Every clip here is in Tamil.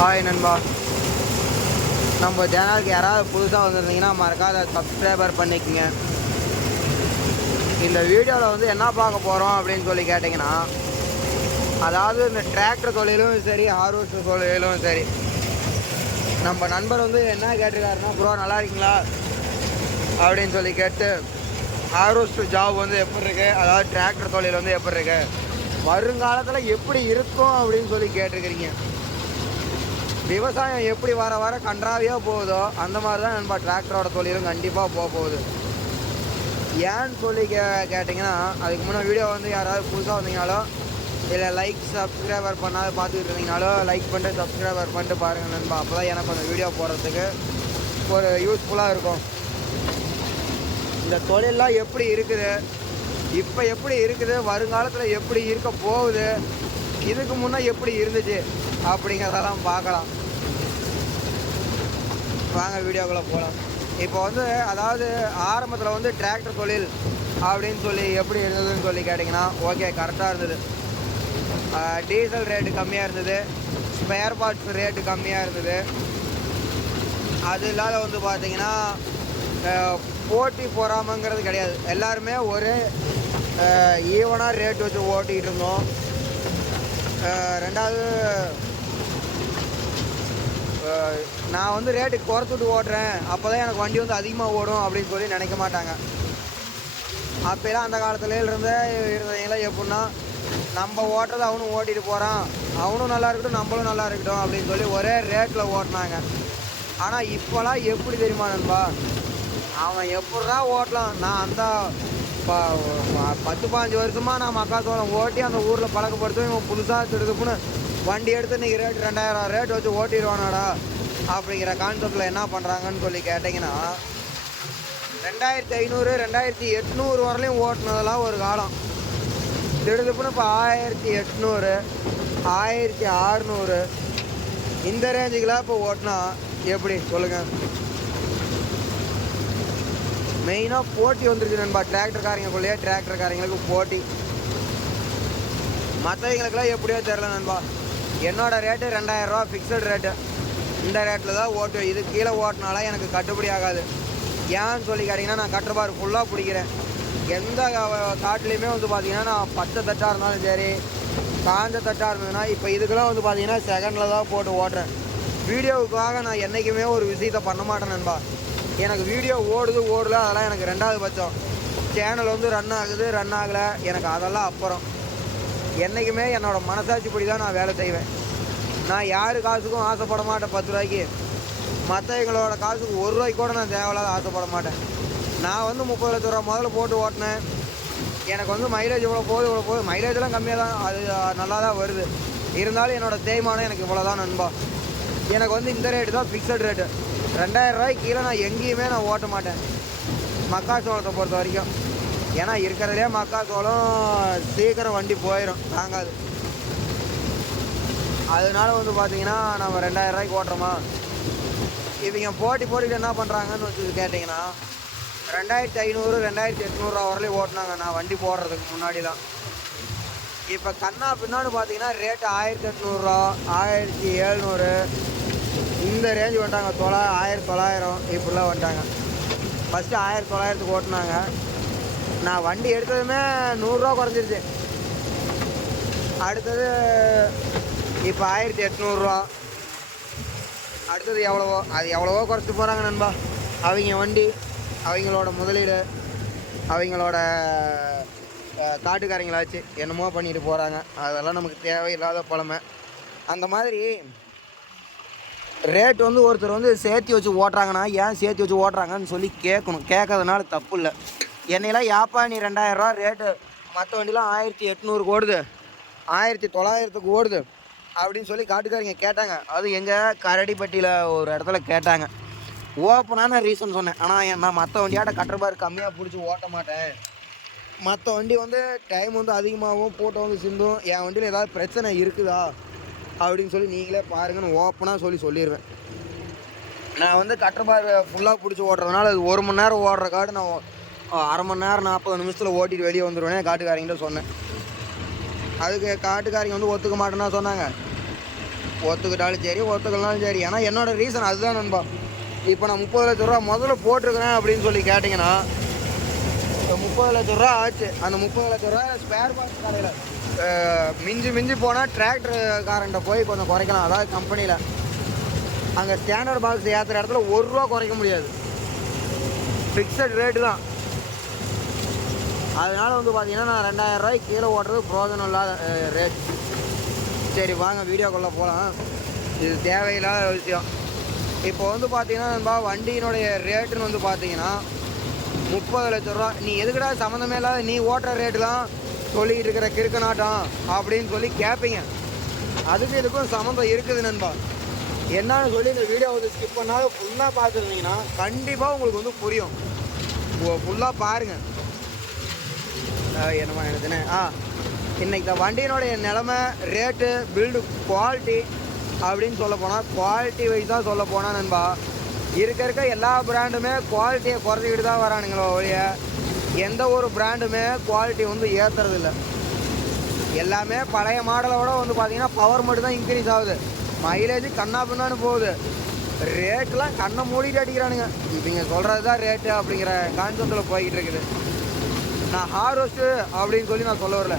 ஹாய் நண்பா. நம்ம சேனலுக்கு யாராவது புதுசாக வந்திருந்தீங்கன்னா மறக்காத சப்ஸ்கிரைபர் பண்ணிக்கோங்க. இந்த வீடியோவில் வந்து என்ன பார்க்க போகிறோம் அப்படின்னு சொல்லி கேட்டிங்கன்னா அதாவது இந்த டிராக்டர் தொழிலும் சரி ஹார்வெஸ்டர் தொழிலும் சரி நம்ம நண்பர் வந்து என்ன கேட்டிருக்காருன்னா ப்ரோ நல்லா இருக்கீங்களா? அப்படின்னு சொல்லி கேட்டு ஹார்வெஸ்டர் ஜாப் வந்து எப்படி இருக்கு? அதாவது டிராக்டர் தொழில் வந்து எப்படி இருக்கு? வருங்காலத்தில் எப்படி இருக்கும்? அப்படின்னு சொல்லி கேட்டிருக்கிறீங்க. விவசாயம் எப்படி வர வர கன்றாவியாக போகுதோ அந்த மாதிரி தான் நண்பா டிராக்டரோட தொழிலும் கண்டிப்பாக போக போகுது. ஏன்னு சொல்லி கே கேட்டிங்கன்னா அதுக்கு முன்னே வீடியோ வந்து யாராவது புதுசாக வந்தீங்கனாலோ இல்லை லைக் சப்ஸ்கிரைபர் பண்ணாத பார்த்துக்கிட்டு இருந்தீங்கனாலோ லைக் பண்ணிட்டு சப்ஸ்கிரைபர் பண்ணிட்டு பாருங்கள் நண்பா. அப்போ தான் எனக்கு அந்த வீடியோ போடுறதுக்கு ஒரு யூஸ்ஃபுல்லாக இருக்கும். இந்த தொழிலெலாம் எப்படி இருக்குது? இப்போ எப்படி இருக்குது? வருங்காலத்தில் எப்படி இருக்க போகுது? இதுக்கு முன்னே எப்படி இருந்துச்சு? அப்படிங்கிறதெல்லாம் பார்க்கலாம். வாங்க வீடியோக்குள்ளே போகலாம் இப்போ வந்து அதாவது ஆரம்பத்தில் வந்து டிராக்டர் தொழில் அப்படின்னு சொல்லி எப்படி இருந்ததுன்னு சொல்லி கேட்டிங்கன்னா ஓகே கரெக்டாக இருந்தது. டீசல் ரேட்டு கம்மியாக இருந்தது. ஸ்பேர் பார்ட்ஸ் ரேட்டு கம்மியாக இருந்தது. அது இல்லாத வந்து பார்த்திங்கன்னா போட்டி போகாமங்கிறது கிடையாது. எல்லாருமே ஒரு ஈவனாக ரேட் வச்சு ஓட்டிகிட்டு இருந்தோம். ரெண்டாவது நான் வந்து ரேட்டு குறைச்சிட்டு ஓட்டுறேன். அப்போ தான் எனக்கு வண்டி வந்து அதிகமாக ஓடும் அப்படின்னு சொல்லி நினைக்க மாட்டாங்க. அப்போலாம் அந்த காலத்துல இருந்தே இருந்தவங்களாம் எப்படின்னா நம்ம ஓட்டுறது அவனும் ஓட்டிட்டு போகிறான் அவனும் நல்லா இருக்கட்டும் நம்மளும் நல்லா இருக்கட்டும் அப்படின்னு சொல்லி ஒரே ரேட்டில் ஓட்டினாங்க. ஆனால் இப்போலாம் எப்படி தெரியுமா நண்பா? அவன் எப்படிடா ஓட்டலாம்? நான் அந்த ப- பத்து பாஞ்சு வருஷமாக நான் மக்காசோளம் ஓட்டி அந்த ஊரில் பழக்கப்படுத்தும் இவன் புதுசாக திருதுப்புன்னு வண்டி எடுத்து இன்றைக்கி ரேட் ரெண்டாயிரம் ரேட் வச்சு ஓட்டிடுவானாடா. அப்படிங்கிற கான்செப்டில் என்ன பண்ணுறாங்கன்னு சொல்லி கேட்டிங்கன்னா ரெண்டாயிரத்தி ஐநூறு ரெண்டாயிரத்தி எட்நூறு வரலையும் ஓட்டுனதெல்லாம் ஒரு காலம். திடுதுப்புன்னு இப்போ ஆயிரத்தி எட்நூறு ஆயிரத்தி அறநூறு இந்த ரேஞ்சுக்கெலாம் இப்போ ஓட்டினா எப்படி? சொல்லுங்கள் மெயினாக போட்டி வந்துருக்கு நண்பா. டிராக்டர்காரங்களுக்குள்ளேயே டிராக்டர்காரங்களுக்கு போட்டி. மற்றவங்களுக்குலாம் எப்படியோ தெரில நண்பா. என்னோடய ரேட்டு ரெண்டாயிரரூவா ஃபிக்ஸட் ரேட்டு இந்த ரேட்டில் தான் ஓட்டு. இது கீழே ஓட்டினாலாம் எனக்கு கட்டுப்படி ஆகாது. ஏன்னு சொல்லி கேட்டிங்கன்னா நான் கட்டுப்பாடு ஃபுல்லாக பிடிக்கிறேன். எந்த கா- வந்து பார்த்தீங்கன்னா நான் பச்சை தட்டாக இருந்தாலும் சரி காஞ்ச தட்டாக இருந்ததுன்னா இப்போ இதுக்கெல்லாம் வந்து பார்த்தீங்கன்னா செகண்டில் தான் போட்டு ஓட்டுறேன். வீடியோவுக்காக நான் என்றைக்குமே ஒரு விஷயத்தை பண்ண மாட்டேன் நண்பா. எனக்கு வீடியோ ஓடுது ஓடல அதெல்லாம் எனக்கு ரெண்டாவது பட்சம். சேனல் வந்து ரன் ஆகுது ரன் ஆகலை எனக்கு அதெல்லாம் அப்புறம். என்றைக்குமே என்னோடய மனசாட்சிப்படி தான் நான் வேலை செய்வேன். நான் யார் காசுக்கும் ஆசைப்பட மாட்டேன் பத்து ரூபாய்க்கு. மற்றவங்களோட காசுக்கு ஒரு ரூபாய்க்கு கூட நான் தேவையில்லாத ஆசைப்பட மாட்டேன். நான் வந்து முப்பது லட்ச ரூபா முதல்ல போட்டு ஓட்டினேன். எனக்கு வந்து மைலேஜ் இவ்வளோ போகுது இவ்வளோ போகுது. மைலேஜ்லாம் கம்மியாக தான் அது நல்லா தான் வருது. இருந்தாலும் என்னோட தேய்மானம் எனக்கு இவ்வளோ தான் நண்பா. எனக்கு வந்து இந்த ரேட்டு தான் ஃபிக்ஸட் ரேட்டு ரெண்டாயிரம் ரூபாய்க்கு கீழே நான் எங்கேயுமே நான் ஓட்ட மாட்டேன். மக்காச்சோளத்தை பொறுத்த வரைக்கும். ஏன்னா இருக்கிறதுலே மக்காச்சோளம் சீக்கிரம் வண்டி போயிடும் தாங்காது. அதனால வந்து பார்த்தீங்கன்னா நம்ம ரெண்டாயிரம் ரூபாய்க்கு ஓட்டுறோமா? இவங்க போட்டி போட்டிட்டு என்ன பண்ணுறாங்கன்னு வச்சு கேட்டிங்கன்னா ரெண்டாயிரத்தி ஐநூறு ரெண்டாயிரத்தி எட்நூறுரூவா வரலையும் ஓட்டினாங்க நான் வண்டி போடுறதுக்கு முன்னாடிலாம் இப்போ கண்ணா பின்னான்னு பார்த்தீங்கன்னா ரேட்டு ஆயிரத்தி எட்நூறுரூவா ஆயிரத்தி எழுநூறு இந்த ரேஞ்ச் வந்துட்டாங்க. தொள்ளா ஆயிரத்தி தொள்ளாயிரம் இப்படிலாம் வந்துட்டாங்க. ஃபஸ்ட்டு ஆயிரத்தி தொள்ளாயிரத்துக்கு ஓட்டினாங்க. நான் வண்டி எடுத்ததுமே நூறுரூவா குறைஞ்சிருச்சு. அடுத்தது இப்போ ஆயிரத்தி எட்நூறுரூவா அடுத்தது எவ்வளவோ அது எவ்வளவோ குறைச்சி போகிறாங்க நண்பா. அவங்க வண்டி அவங்களோட முதலீடு அவங்களோட காட்டுக்காரங்களாச்சு வச்சு என்னமோ பண்ணிட்டு போகிறாங்க அதெல்லாம் நமக்கு தேவையில்லாத பழமை அந்த மாதிரி ரேட் வந்து ஒருத்தர் வந்து சேர்த்து வச்சு ஓட்டுறாங்கன்னா ஏன் சேர்த்து வச்சு ஓட்டுறாங்கன்னு சொல்லி கேட்கணும். கேட்கறதுனால தப்பு இல்லை. என்னையெல்லாம் யாப்பா நீ ரெண்டாயிரரூவா ரேட்டு மற்ற வண்டிலாம் ஆயிரத்தி எட்நூறுக்கு ஓடுது. ஆயிரத்தி தொள்ளாயிரத்துக்கு ஓடுது. அப்படின்னு சொல்லி காட்டுக்காரங்க கேட்டாங்க. அது எங்கள் கரடிப்பட்டியில் ஒரு இடத்துல கேட்டாங்க. ஓப்பனான ரீசன் சொன்னேன். ஆனால் நான் மற்ற வண்டியாட்ட கட்டுறபார் கம்மியாக பிடிச்சி ஓட்ட மாட்டேன். மற்ற வண்டி வந்து டைம் வந்து அதிகமாகவும் போட்டோ வந்து சிந்தும். என் வண்டியில் ஏதாவது பிரச்சனை இருக்குதா? அப்படின்னு சொல்லி நீங்களே பாருங்கன்னு ஓப்பனாக சொல்லி சொல்லிடுவேன் நான் வந்து கட்டுறபார் ஃபுல்லாக பிடிச்சி ஓடுறதுனால அது ஒரு மணி நேரம் ஓடுற காடு நான் அரை மணி நேரம் நாற்பது நிமிஷத்தில் ஓட்டிட்டு வெளியே வந்துடுவேன் காட்டுக்காரங்கிட்ட சொன்னேன். அதுக்கு காட்டுக்காரங்க வந்து ஒத்துக்க மாட்டேன்னா சொன்னாங்க. ஒத்துக்கிட்டாலும் சரி ஒத்துக்கலனாலும் சரி. ஏன்னா என்னோட ரீசன் அதுதான் நண்பா. இப்போ நான் முப்பது லட்ச ரூபா முதல்ல போட்டிருக்கிறேன் அப்படின்னு சொல்லி கேட்டிங்கன்னா இப்போ முப்பது லட்ச ரூபா ஆச்சு. அந்த முப்பது லட்ச ரூபா ஸ்பேர் பார்ட்ஸ் கடையில் மிஞ்சி மிஞ்சி போனால் டிராக்டர்காரன்ட்ட போய் கொஞ்சம் குறைக்கலாம். அதாவது கம்பெனியில் அங்கே ஸ்டாண்டர்ட் பாக்ஸ் ஏற்றுற இடத்துல ஒரு ரூபா குறைக்க முடியாது. ஃபிக்ஸட் ரேட்டு தான். அதனால் வந்து பார்த்தீங்கன்னா நான் ரெண்டாயிரம் ரூபாய்க்கு கீழே ஓட்டுறது பிரோஜனம் இல்லாத ரேட் சரி வாங்க வீடியோக்குள்ளே போகலாம் இது தேவையில்லாத விஷயம். இப்போ வந்து பார்த்தீங்கன்னா நண்பா வண்டியினுடைய ரேட்டுன்னு வந்து பார்த்தீங்கன்னா முப்பது லட்ச ரூபா. நீ எதுக்கடா சம்மந்தமே இல்லாத நீ ஓட்டுற ரேட்டுலாம் சொல்லிக்கிட்டு இருக்கிற கிறுக்கநாட்டம் அப்படின்னு சொல்லி கேட்பீங்க அதுக்கு இதுக்கும் சம்மந்தம் இருக்குது நண்பா. என்னன்னு சொல்லி இந்த வீடியோ வந்து ஸ்கிப் பண்ணாலும் ஃபுல்லாக பார்த்துருந்தீங்கன்னா கண்டிப்பாக உங்களுக்கு வந்து புரியும். ஃபுல்லாக பாருங்கள் என்னமா எழுதுனே? ஆ இன்னைக்கு இந்த வண்டியினுடைய நிலமை ரேட்டு பில்டு குவாலிட்டி அப்படின்னு சொல்ல போனால் குவாலிட்டி வைஸாக சொல்ல போனால் நண்பா இருக்க இருக்க எல்லா பிராண்டுமே குவாலிட்டியை குறைச்சிக்கிட்டு தான் வரானுங்களோ ஒழிய எந்த ஒரு பிராண்டுமே குவாலிட்டி வந்து ஏற்றுறதில்ல எல்லாமே பழைய மாடலோட வந்து பார்த்தீங்கன்னா பவர் மட்டும் தான் இன்க்ரீஸ் ஆகுது. மைலேஜ் கண்ணா பின்னான்னு போகுது. ரேட்டெலாம் கண்ணை மூடிட்டு அடிக்கிறானுங்க. இவங்க சொல்கிறது தான் ரேட்டு அப்படிங்கிற கான்செப்டில் போய்கிட்டு இருக்குது. நான் ஹார்வெஸ்ட்டு அப்படின்னு சொல்லி நான் சொல்ல வரல.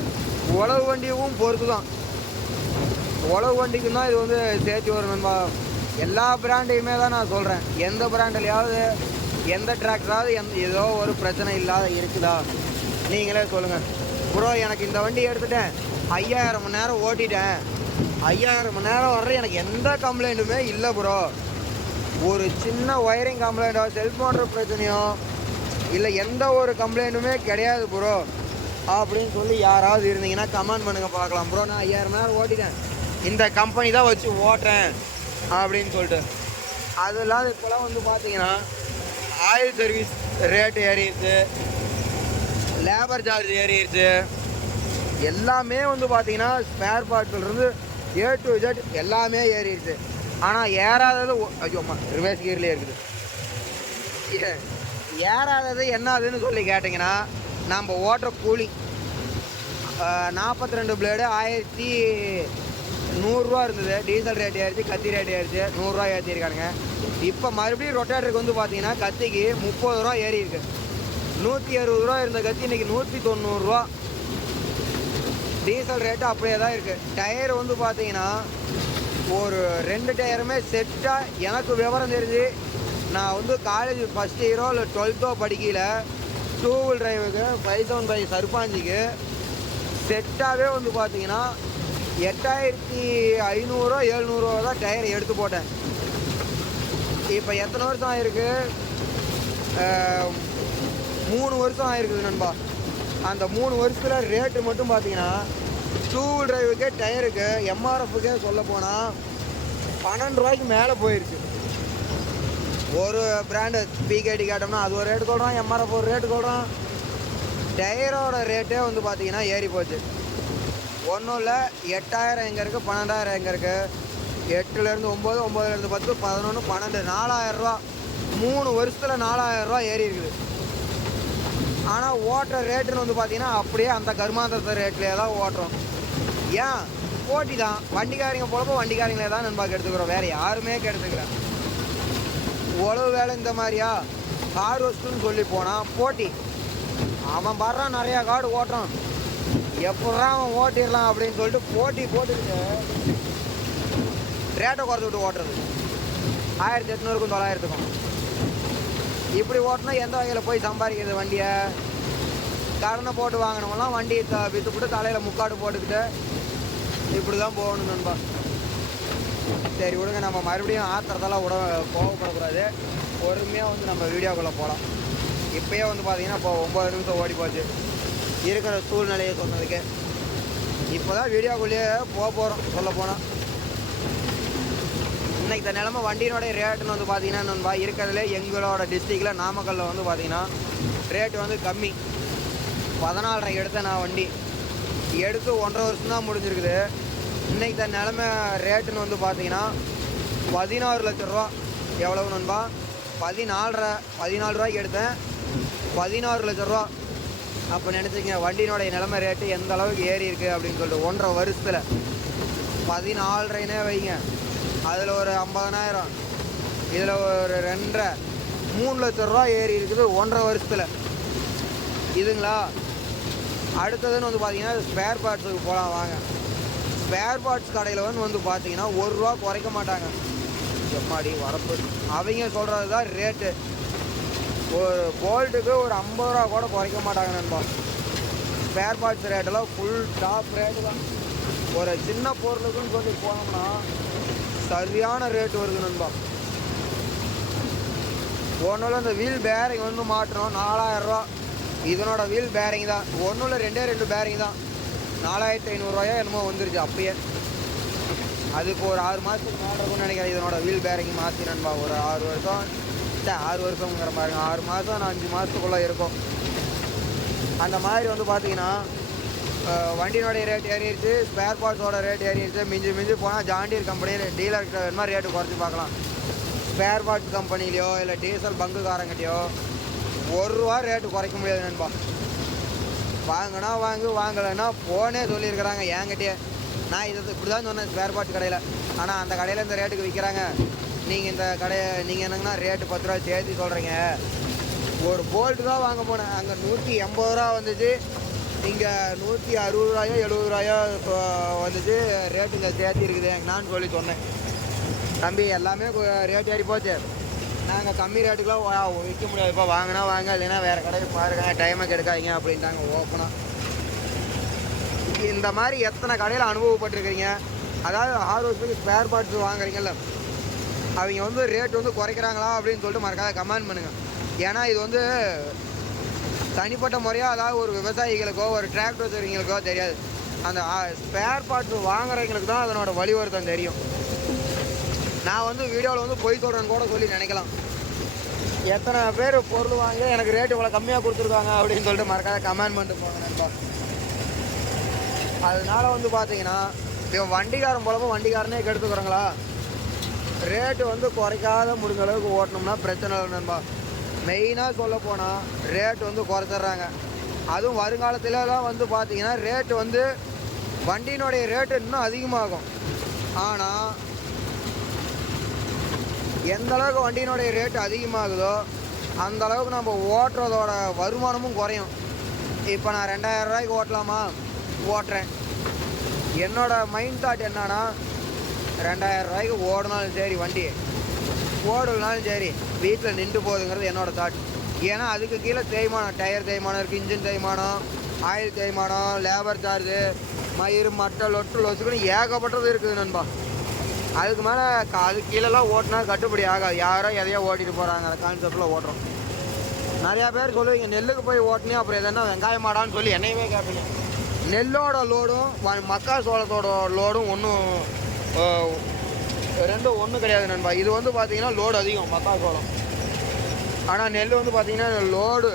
உழவு வண்டியும் பொறுத்து தான். உழவு வண்டிக்கும் தான் இது வந்து சேர்த்து வரும் நண்பா. எல்லா பிராண்டையுமே தான் நான் சொல்கிறேன் எந்த பிராண்ட்லையாவது எந்த டிராக்டராவது எந்த ஏதோ ஒரு பிரச்சனை இல்லாத இருக்குதா? நீங்களே சொல்லுங்கள் ப்ரோ எனக்கு இந்த வண்டி எடுத்துட்டேன். ஐயாயிரம் மணி நேரம் ஓட்டிட்டேன். ஐயாயிரம் மணி நேரம் வர்ற எனக்கு எந்த கம்ப்ளைண்ட்டுமே இல்லை ப்ரோ ஒரு சின்ன ஒயரிங் கம்ப்ளைண்ட்டோ செல்ஃபோன்ற பிரச்சனையோ இல்லை எந்த ஒரு கம்ப்ளைண்ட்டுமே கிடையாது ப்ரோ அப்படின்னு சொல்லி யாராவது இருந்தீங்கன்னா கமெண்ட் பண்ணுங்கள் பார்க்கலாம் ப்ரோ நான் ஐயாயிரம் நேரம் ஓட்டிட்டேன். இந்த கம்பெனி தான் வச்சு ஓட்டுறேன் அப்படின்னு சொல்லிட்டு. அது இல்லாத இப்போலாம் வந்து பார்த்தீங்கன்னா ஆயில் சர்வீஸ் ரேட்டு ஏறிடுச்சு லேபர் சார்ஜ் ஏறிடுச்சு. எல்லாமே வந்து பார்த்தீங்கன்னா ஸ்பேர் பார்ட்ஸ்லேருந்து ஏ டு Z எல்லாமே ஏறிடுச்சு. ஆனால் ஏறாதது ஐயோ ரிவர்ஸ் கியர்லேயே இருக்குது. ஏன் ஏறாதது என்னதுன்னு சொல்லி கேட்டிங்கன்னா நம்ம ஓட்டுற கூலி நாற்பத்தி ரெண்டு பிளேடு ஆயிரத்தி நூறுரூவா இருந்தது. டீசல் ரேட் ஏறிச்சு கத்தி ரேட் ஏறிச்சு நூறுரூவா ஏற்றிருக்கானுங்க இப்போ மறுபடியும் ரொட்டேட்டருக்கு வந்து பார்த்தீங்கன்னா கத்திக்கு முப்பது ரூபா ஏறி இருக்கு நூற்றி அறுபது ரூபா இருந்த கத்தி இன்னைக்கு நூற்றி தொண்ணூறுரூவா. டீசல் ரேட்டு அப்படியே தான் இருக்குது டயர் வந்து பார்த்தீங்கன்னா ஒரு ரெண்டு டயருமே செட்டாக எனக்கு விவரம் தெரிஞ்சு நான் வந்து காலேஜ் ஃபஸ்ட் இயரோ இல்லை டுவெல்த்தோ படிக்கல. டூ வீல் டிரைவுக்கு ஃபைவ் தௌசண்ட் ஃபைவ் சர்பாஞ்சிக்கு. செட்டாகவே வந்து பார்த்தீங்கன்னா எட்டாயிரத்தி ஐநூறுரூவா எழுநூறுவா தான் டயர் எடுத்து போட்டேன். இப்போ எத்தனை வருஷம் ஆயிருக்கு? மூணு வருஷம் ஆயிருக்குது நண்பா. அந்த மூணு வருஷத்தில் ரேட்டு மட்டும் பார்த்தீங்கன்னா டூ வீல் டிரைவுக்கே டயருக்கு எம்ஆர்எஃப்க்கே சொல்ல போனால் பன்னெண்டு ரூபாய்க்கு மேலே போயிடுச்சு ஒரு பிராண்டு பிகேடி கேட்டோம்னா அது ஒரு ரேட்டு சொல்கிறான் எம்ஆர்எஃப் ஒரு ரேட்டு சொல்கிறான் டயரோட ரேட்டே வந்து பார்த்தீங்கன்னா ஏறி போச்சு. ஒன்றும் இல்லை எட்டாயிரம் எங்கே இருக்குது பன்னெண்டாயிரம் எங்கே இருக்குது எட்டுலேருந்து ஒம்பது ஒம்பதுலேருந்து பத்து பதினொன்று பன்னெண்டு நாலாயிரரூவா மூணு வருஷத்தில் நாலாயிரரூவா ஏறி இருக்குது. ஆனால் ஓட்டுற ரேட்டுன்னு வந்து பார்த்தீங்கன்னா அப்படியே அந்த கருமாந்தத்த ரேட்லேயே தான் ஓட்டுறோம். ஏன்? போட்டி தான் வண்டிக்காரங்க போலப்போ வண்டிக்காரங்களே தான் நண்பா கெடுத்துக்கிறோம். வேறு யாருமே கெடுத்துக்கிறேன் உழவு வேலை இந்த மாதிரியா? ஹார்வெஸ்ட்டுன்னு சொல்லி போனால் போட்டி. அவன் வர்றான் நிறையா காடு ஓட்டுறான். எப்படா அவன் ஓட்டிடலாம் அப்படின்னு சொல்லிட்டு போட்டி போட்டுக்கிட்டு ரேட்டை குறைச்சி விட்டு ஓட்டுறது. ஆயிரத்தி எட்நூறுக்கும் தொள்ளாயிரத்துக்கும். இப்படி ஓட்டினா எந்த வகையில் போய் சம்பாதிக்கிறது வண்டியை? கடனை போட்டு வாங்கினவங்களாம் வண்டியை த விற்றுப்புட்டு தலையில் முக்காடு போட்டுக்கிட்டு இப்படி தான் போகணும் நண்பா. சரி விடுங்க நம்ம மறுபடியும் ஆத்திரத்தெல்லாம் விட கோவப்படக்கூடாது. பொறுமையாக வந்து நம்ம வீடியோக்குள்ளே போகலாம் இப்போயே வந்து பார்த்தீங்கன்னா இப்போ ஒம்பது நிமிஷம் ஓடி போச்சு. இருக்கிற சூழ்நிலையை சொன்னதுக்கு. இப்போ தான் வீடியோக்குள்ளேயே போக போகிறோம் சொல்ல போனால் இன்னைக்கு இந்த நிலமை வண்டியினுடைய ரேட்டுன்னு வந்து பார்த்தீங்கன்னா நண்பா இருக்கிறதுலே எங்களோட டிஸ்ட்ரிக்டில் நாமக்கல்லில் வந்து பார்த்தீங்கன்னா ரேட்டு வந்து கம்மி. பதினாலரை எடுத்தேன் நான் வண்டி. எடுத்து ஒன்றரை வருஷம் தான் முடிஞ்சிருக்குது. இன்னைக்கு இந்த நிலமை ரேட்டுன்னு வந்து பார்த்தீங்கன்னா பதினாறு லட்ச ரூபா. எவ்வளவு நண்பா? பதினாலரை பதினாலு ரூபாய்க்கு எடுத்தேன். பதினாறு லட்ச ரூபா. அப்போ நினச்சிங்க வண்டியினுடைய நிலமை ரேட்டு எந்த அளவுக்கு ஏறி இருக்குது அப்படின்னு சொல்லிட்டு ஒன்றரை வருஷத்தில். பதினாலரைனே வைங்க. அதில் ஒரு ஐம்பதனாயிரம். இதில் ஒரு ரெண்டரை. மூணு லட்ச ரூபா ஏறி இருக்குது ஒன்றரை வருஷத்தில். இதுங்களா? அடுத்ததுன்னு வந்து பார்த்தீங்கன்னா ஸ்பேர் பார்ட்ஸுக்கு போகலாம் வாங்க. ஸ்பேர் பார்ட்ஸ் கடையில் வந்து வந்து பார்த்தீங்கன்னா ஒரு ரூபா குறைக்க மாட்டாங்க. எம்மாடி வரப்பு. அவங்க சொல்கிறது தான் ரேட்டு ஒரு போல்ட்டுக்கு ஒரு ஐம்பது ரூபா கூட குறைக்க மாட்டாங்க நண்பா. ஸ்பேர் பார்ட்ஸ் ரேட்டெல்லாம் ஃபுல் டாப் ரேட்டு தான். ஒரு சின்ன பொருளுக்குன்னு சொல்லி போனோம்னா சரியான ரேட் வருது நண்பா. ஒன்றும் இந்த வீல் பேரிங் வந்து மாட்டணும் நாலாயிரரூவா இதனோட வீல் பேரிங் தான். ஒன்றும் ரெண்டே ரெண்டு பேரிங் தான். நாலாயிரத்தி ஐநூறுரூவாயோ என்னமோ வந்துருச்சு அப்பயே. அது இப்போ ஒரு ஆறு மாதத்துக்கு மேலே இருக்கும்னு நினைக்கிறேன் இதனோட வீல் பேரிங் மாற்றி நண்பா. ஒரு ஆறு வருஷம் சே ஆறு வருஷங்கிற பாருங்க ஆறு மாதம் நான் அஞ்சு மாதத்துக்குள்ளே இருக்கும். அந்த மாதிரி வந்து பார்த்தீங்கன்னா வண்டியினுடைய ரேட் ஏறிடுச்சு ஸ்பேர் பார்ட்ஸோட ரேட் ஏறிடுச்சு. மிஞ்சி மிஞ்சி போனால் ஜாண்டியர் கம்பெனியில் டீலர்கிட்ட வேணுமா ரேட்டு குறைச்சி பார்க்கலாம். ஸ்பேர் பார்ட்ஸ் கம்பெனிலையோ இல்லை டீசல் பங்குக்காரங்கிட்டயோ ஒரு ரூபா ரேட்டு குறைக்க முடியாது நண்பா. வாங்கினா வாங்கு வாங்கலைன்னா போனே சொல்லியிருக்கிறாங்க என்கிட்டயே. நான் இதை இப்படி தான் சொன்னேன் ஸ்பேர் பார்ட்ஸ் கடையில். ஆனால் அந்த கடையில் இந்த ரேட்டுக்கு விற்கிறாங்க நீங்கள் இந்த கடையை நீங்கள் என்னங்கன்னா ரேட்டு பத்து ரூபா சேர்த்து சொல்கிறீங்க ஒரு போல்ட்டு தான் வாங்க போனேன். அங்கே நூற்றி எண்பது ரூபா வந்துச்சு. இங்கே நூற்றி அறுபது ரூபாயோ எழுபது ரூபாயோ இப்போ வந்துச்சு. ரேட்டு இங்கே சேர்த்து இருக்குது நான் சொல்லி சொன்னேன். தம்பி எல்லாமே ரேட் ஏறி போச்சு. நாங்கள் கம்மி ரேட்டுக்குலாம் விற்க முடியாது. இப்போ வாங்கினா வாங்க இல்லைன்னா வேறு கடைக்கு பாருங்க டைமை கெடுக்காதீங்க அப்படின்ட்டாங்க ஓப்பனாக இந்த மாதிரி எத்தனை கடையில் அனுபவப்பட்டிருக்கிறீங்க? அதாவது ஹார்வெஸ்ட்டுக்கு ஸ்பேர் பார்ட்ஸ் வாங்குறீங்கல்ல. அவங்க வந்து ரேட் வந்து குறைக்கிறாங்களா அப்படின்னு சொல்லிட்டு மறக்காத கமெண்ட் பண்ணுங்கள் ஏன்னா இது வந்து தனிப்பட்ட முறையாக அதாவது ஒரு விவசாயிகளுக்கோ ஒரு டிராக்டர் வச்சுருக்கீங்களுக்கோ தெரியாது. அந்த ஸ்பேர் பார்ட்ஸ் வாங்குறவங்களுக்கு தான் அதனோட வழிவருத்தம் தெரியும். நான் வந்து வீடியோவில் வந்து பொய் சொல்கிறேன்னு கூட சொல்லி நினைக்கலாம். எத்தனை பேர் பொருள் வாங்கி எனக்கு ரேட் இவ்வளோ கம்மியாக கொடுத்துருக்காங்க அப்படின்னு சொல்லிட்டு மறக்காத கமெண்ட் பண்ணிட்டு போங்க நண்பா. அதனால வந்து பார்த்தீங்கன்னா இவன் வண்டிக்காரன் போலவும் வண்டிக்காரனே கெடுத்துக்கிறோங்களா? ரேட்டு வந்து குறைக்காத முடிஞ்ச அளவுக்கு ஓட்டணும்னா பிரச்சனை இல்லை நண்பா. மெயினாக சொல்ல போனால் வந்து குறைச்சிட்றாங்க. அதுவும் வருங்காலத்துலலாம் வந்து பார்த்தீங்கன்னா ரேட்டு வந்து வண்டியினுடைய ரேட்டு இன்னும் அதிகமாகும். ஆனால் எந்த அளவுக்கு வண்டியினுடைய ரேட்டு அதிகமாகுதோ அந்த அளவுக்கு நம்ம ஓட்டுறதோட வருமானமும் குறையும். இப்போ நான் ரெண்டாயிரம் ரூபாய்க்கு ஓட்டலாமா? ஓட்டுறேன். என்னோட மைண்ட் தாட் என்னன்னா ரெண்டாயிரம் ரூபாய்க்கு ஓடினாலும் சரி வண்டி ஓடலனாலும் சரி வீட்டில் நின்று போகுதுங்கிறது என்னோட தாட் ஏன்னா அதுக்கு கீழே தேய்மானம் டயர் தேய்மானம் இருக்குது இன்ஜின் தேய்மானம் ஆயில் தேய்மானம் லேபர் சார்ஜு மயிர் மட்டை லொட்டு லொசுக்குன்னு ஏகப்பட்டது இருக்குது நண்பா. அதுக்கு மேலே அதுக்கு கீழெல்லாம் ஓட்டினா கட்டுப்படி ஆகாது. யாரோ எதையோ ஓட்டிட்டு போகிறாங்க அந்த கான்செப்டில் ஓட்டுறோம். நிறையா பேர் சொல்லுவீங்க நெல்லுக்கு போய் ஓட்டினே அப்புறம் எதனா வெங்காயம் மாடான்னு சொல்லி என்னையுமே கேட்பீங்க. நெல்லோட லோடும் மக்கா சோளத்தோட லோடும் ஒன்றும் ரெண்டும் ஒன்றும் கிடையாது நண்பா. இது வந்து பார்த்தீங்கன்னா லோடு அதிகம் மக்கா சோளம். ஆனால் நெல் வந்து பார்த்தீங்கன்னா லோடு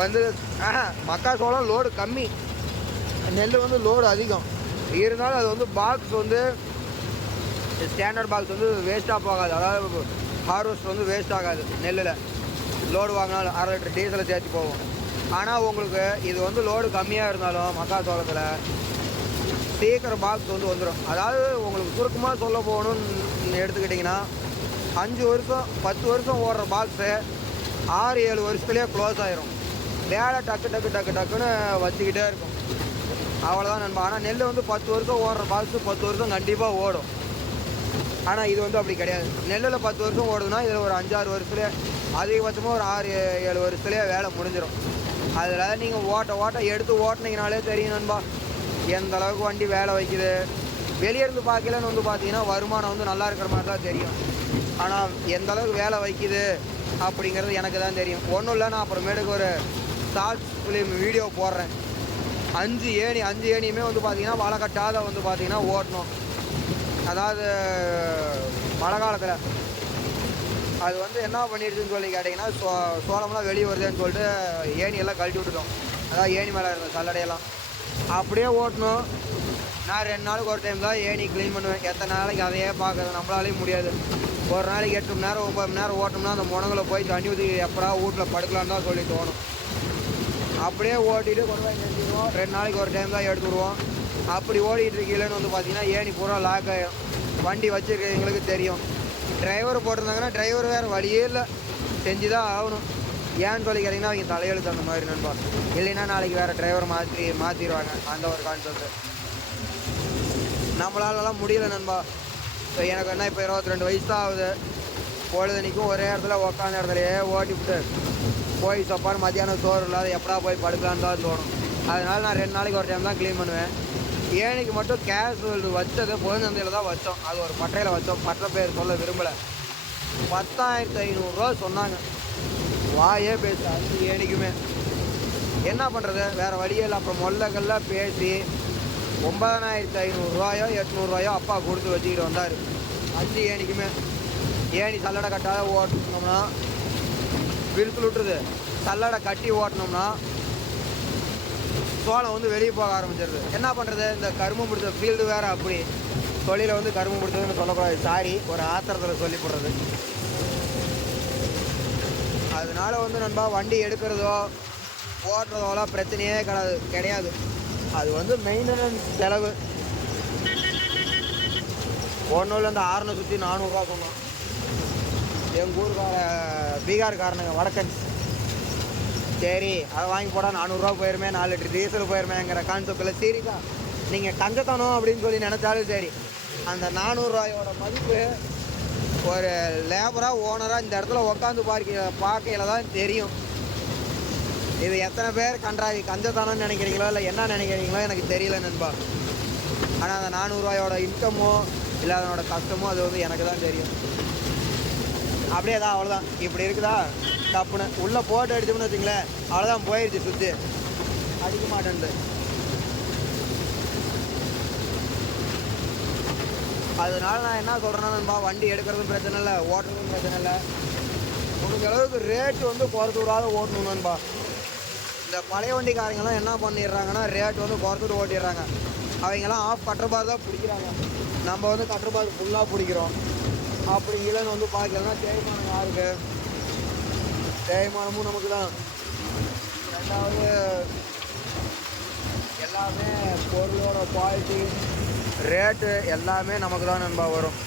வந்து ஆஹா, மக்கா சோளம் லோடு கம்மி. நெல் வந்து லோடு அதிகம். இருந்தாலும் அது வந்து பாக்ஸ் வந்து ஸ்டாண்டர்ட் பாக்ஸ் வந்து வேஸ்ட்டாக போகாது. அதாவது ஹார்வெஸ்ட் வந்து வேஸ்ட் ஆகாது நெல்லில். லோடு வாங்கினாலும் அரை லிட்டர் டீசலை சேர்த்து போகும். ஆனால் உங்களுக்கு இது வந்து லோடு கம்மியாக இருந்தாலும் மக்காச்சோளத்தில் சீக்கிரம் பாக்ஸ் வந்து வந்துடும் அதாவது உங்களுக்கு சுருக்கமாக சொல்ல போகணும்னு எடுத்துக்கிட்டிங்கன்னா அஞ்சு வருஷம் பத்து வருஷம் ஓடுற பாக்ஸு ஆறு ஏழு வருஷத்துலேயே க்ளோஸ் ஆயிரும். வேலை டக்கு டக்கு டக்கு டக்குன்னு வச்சுக்கிட்டே இருக்கும். அவ்வளோதான் நண்பா. ஆனால் நெல் வந்து பத்து வருஷம் ஓடுற பாக்ஸு பத்து வருஷம் கண்டிப்பாக ஓடும். ஆனால் இது வந்து அப்படி கிடையாது. நெல்லில் பத்து வருஷம் ஓடுதுன்னா இதில் ஒரு அஞ்சாறு வருஷத்துலேயே அதிகபட்சமாக ஒரு ஆறு ஏழு வருஷத்துலேயே வேலை முடிஞ்சிடும் அதில் நீங்கள் ஓட்ட ஓட்ட எடுத்து ஓட்டினீங்கனாலே தெரியும் நண்பா. எந்த அளவுக்கு வண்டி வேலை வைக்குது. வெளியே இருந்து பார்க்கலன்னு வந்து பார்த்தீங்கன்னா வருமானம் வந்து நல்லா இருக்கிற மாதிரி தான் தெரியும். ஆனால் எந்த அளவுக்கு வேலை வைக்குது அப்படிங்கிறது எனக்கு தான் தெரியும். ஒன்றும் இல்லை நான் அப்புறமேட்டுக்கு ஒரு ஷார்ட்ஸ் ஃபிலிம் வீடியோ போடுறேன். அஞ்சு ஏணி அஞ்சு ஏணியுமே வந்து பார்த்தீங்கன்னா வலை கட்டாத வந்து பார்த்தீங்கன்னா ஓட்டணும். அதாவது மழை காலத்தில் அது வந்து என்ன பண்ணிடுச்சுன்னு சொல்லி கேட்டிங்கன்னா சோ சோளம்லாம் வெளியே வருதுன்னு சொல்லிட்டு ஏணியெல்லாம் கழட்டி விட்டுட்டோம். அதாவது ஏணி மேலே இருந்த சல்லடையெல்லாம். அப்படியே ஓட்டணும் நான் ரெண்டு நாளுக்கு ஒரு டைம் தான் ஏணி க்ளீன் பண்ணுவேன். எத்தனை நாளைக்கு அதையே பார்க்குறது நம்மளாலேயும் முடியாது. ஒரு நாளைக்கு எட்டு மணி நேரம் ஒம்பது மணி நேரம் ஓட்டோம்னா அந்த முனங்களை போய் தண்ணி ஊற்றி எப்படா வீட்டில் படுக்கலான்னு தான் சொல்லி தோணும். அப்படியே ஓட்டிட்டு கொண்டு போய் நிறுத்திடுவோம். ரெண்டு நாளைக்கு ஒரு டைம் தான் எடுத்துடுவோம் அப்படி ஓடிட்டு இருக்கீங்களேன்னு வந்து பார்த்தீங்கன்னா ஏணி பூரா லாக் ஆகிடும் வண்டி வச்சுருக்கிறவங்களுக்கு தெரியும். டிரைவர் போட்டிருந்தாங்கன்னா டிரைவர் வேறு வழியே இல்லை. செஞ்சு தான் ஆகணும். ஏன்னு சொல்லி கேட்டிங்கன்னா அவங்க தலையெழுத்து அந்த மாதிரி நண்பா. இல்லைன்னா நாளைக்கு வேறு டிரைவர் மாற்றி மாற்றிடுவாங்க அந்த ஒரு கான்செப்ட் நம்மளாலலாம் முடியல நண்பா. இப்போ எனக்கு என்ன இப்போ இருபத்தி ரெண்டு வயசு தான் ஆகுது பொழுதுனிக்கும் ஒரே இடத்துல உக்காந்த இடத்துலையே ஓட்டிவிட்டு போய் சப்பான்னு மத்தியானம் சோறு இல்லாத எப்படா போய் படுக்கலான்னு தான் தோணும். அதனால நான் ரெண்டு நாளைக்கு ஒரு டைம் தான் க்ளீன் பண்ணுவேன். ஏனிக்கு மட்டும் கேஷுவல் வச்சது பொழுந்தந்தையில் தான் வச்சோம். அது ஒரு பட்டையில் வச்சோம். பட்டை பேர் சொல்ல விரும்பலை. பத்தாயிரத்து ஐநூறுரூவா சொன்னாங்க. வாயே பேச அஞ்சு ஏனிக்குமே என்ன பண்ணுறது வேறு வழியே இல்லை. அப்புறம் மொல்லகெல்லாம் பேசி ஒன்பதனாயிரத்து ஐநூறுரூவாயோ எட்நூறுரூவாயோ அப்பா கொடுத்து வச்சுக்கிட்டு வந்தார். அஞ்சு ஏனிக்குமே ஏணி சல்லடை கட்டாத ஓட்டணும்னா விரிசல் விட்டுருது. சல்லடை கட்டி ஓட்டினோம்னா சோளம் வந்து வெளியே போக ஆரம்பிச்சிருது. என்ன பண்ணுறது இந்த கரும்பு பிடிச்ச ஃபீல்டு வேறு அப்படி. தொழிலை வந்து கரும்பு பிடிச்சதுன்னு சொல்லக்கூடாது. சாரி ஒரு ஆத்திரத்தில் சொல்லி போடுறது அதனால வந்து நண்பா வண்டி எடுக்கிறதோ ஓட்டுறதோலாம் பிரச்சனையே கிடையாது கிடையாது. அது வந்து மெயின்டெனன்ஸ் செலவு. ஒன்றும் இந்த ஆறுனை சுற்றி நானூறுரூவா சொன்னோம். எங்கள் ஊருக்கார பீகார்காரனுங்க வடக்கன்ஸ் சரி அதை வாங்கி போட நானூறுரூவா போயிருமே நாலு லிட்டர் டீசல் போயிருமேங்கிற கான்செப்டில் சரிப்பா நீங்கள் கஞ்சத்தனம் அப்படின்னு சொல்லி நினச்சாலும் சரி அந்த நானூறுரூவாயோட மதிப்பு ஒரு லேபராக ஓனராக இந்த இடத்துல உட்காந்து பார்க்க பார்க்கையில் தான் தெரியும். இது எத்தனை பேர் கன்றாவி கஞ்சத்தனம்னு நினைக்கிறீங்களோ இல்லை என்ன நினைக்கிறீங்களோ எனக்கு தெரியல நண்பா. ஆனால் அந்த நானூறுரூவாயோட இன்கமோ இல்லை அதனோட கஷ்டமோ அது வந்து எனக்கு தான் தெரியும். அப்படியே தான் அவ்வளோதான் இப்படி இருக்குதா? தப்புன்னு. உள்ளே போட்டு அடிச்சோம்னு வச்சுங்களேன் அவ்வளோதான் போயிடுச்சு சுற்றி அடிக்க மாட்டேன்து அதனால நான் என்ன சொல்கிறேன்னா நண்பா வண்டி எடுக்கிறதும் பிரச்சனை இல்லை ஓட்டுறதும் பிரச்சனை இல்லை. முடிஞ்ச அளவுக்கு ரேட்டு வந்து குறைச்சு விடாத ஓட்டணும் நண்பா. இந்த பழைய வண்டிக்காரங்கெல்லாம் என்ன பண்ணிடுறாங்கன்னா ரேட் வந்து குறைச்சிட்டு ஓட்டிடுறாங்க. அவங்கெல்லாம் ஆஃப் கட்டர் தான் பிடிக்கிறாங்க. நம்ம வந்து கட்டர் பார் ஃபுல்லாக பிடிக்கிறோம். அப்படி இல்லைன்னு வந்து பார்க்கலன்னா தேய்மானம் யாருக்கு? தேய்மானமும் நமக்கு தான் ரெண்டாவது எல்லாமே பொருளோட குவாலிட்டி ரேட்டு எல்லாமே நமக்கு தான் நண்பா வரும்.